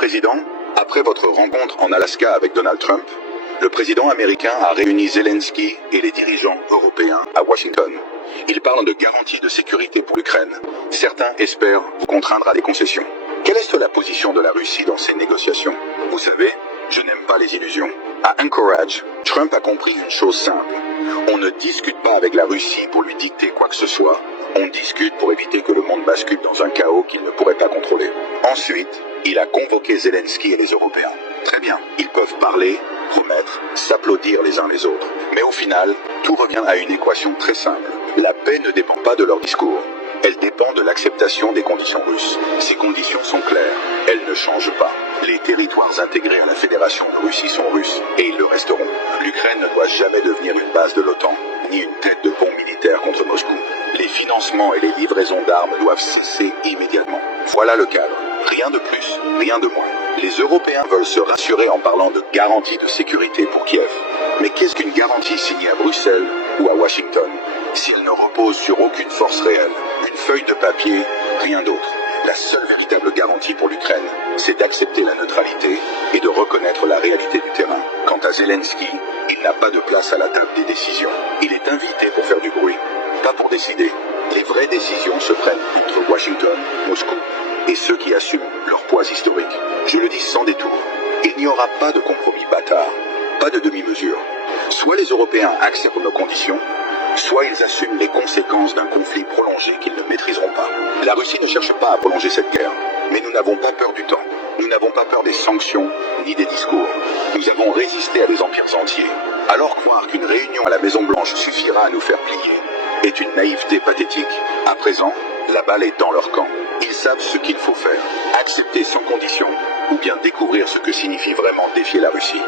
Président, après votre rencontre en Alaska avec Donald Trump, le président américain a réuni Zelensky et les dirigeants européens à Washington. Ils parlent de garanties de sécurité pour l'Ukraine. Certains espèrent vous contraindre à des concessions. Quelle est la position de la Russie dans ces négociations? Vous savez, je n'aime pas les illusions. À Anchorage, Trump a compris une chose simple. On ne discute pas avec la Russie pour lui dicter quoi que ce soit. On discute pour éviter que le monde bascule dans un chaos qu'il ne pourrait pas contrôler. Ensuite, il a convoqué Zelensky et les Européens. Très bien, ils peuvent parler, promettre, s'applaudir les uns les autres. Mais au final, tout revient à une équation très simple. La paix ne dépend pas de leur discours. Elle dépend de l'acceptation des conditions russes. Ces conditions sont claires. Elles ne changent pas. Les territoires intégrés à la Fédération de Russie sont russes, et ils le resteront. L'Ukraine ne doit jamais devenir une base de l'OTAN, ni une tête de pont militaire contre Moscou. Les financements et les livraisons d'armes doivent cesser immédiatement. Voilà le cadre. Rien de plus, rien de moins. Les Européens veulent se rassurer en parlant de garantie de sécurité pour Kiev. Mais qu'est-ce qu'une garantie signée à Bruxelles ou à Washington, si elle ne repose sur aucune force réelle, une feuille de papier, rien d'autre? La seule véritable garantie pour l'Ukraine, c'est d'accepter la neutralité et de reconnaître la réalité du terrain. Quant à Zelensky, il n'a pas de place à la table des décisions. Il est invité pour faire du bruit, pas pour décider. Les vraies décisions se prennent entre Washington, Moscou et ceux qui assument leur poids historique. Je le dis sans détour, il n'y aura pas de compromis bâtard, pas de demi-mesure. Soit les Européens acceptent nos conditions, soit ils assument les conséquences d'un conflit prolongé qu'ils ne maîtriseront pas. La Russie ne cherche pas à prolonger cette guerre, mais nous n'avons pas peur du temps. Nous n'avons pas peur des sanctions, ni des discours. Nous avons résisté à des empires entiers. Alors croire qu'une réunion à la Maison-Blanche suffira à nous faire plier est une naïveté pathétique. À présent, la balle est dans leur camp. Ils savent ce qu'il faut faire. Accepter sans condition, ou bien découvrir ce que signifie vraiment défier la Russie.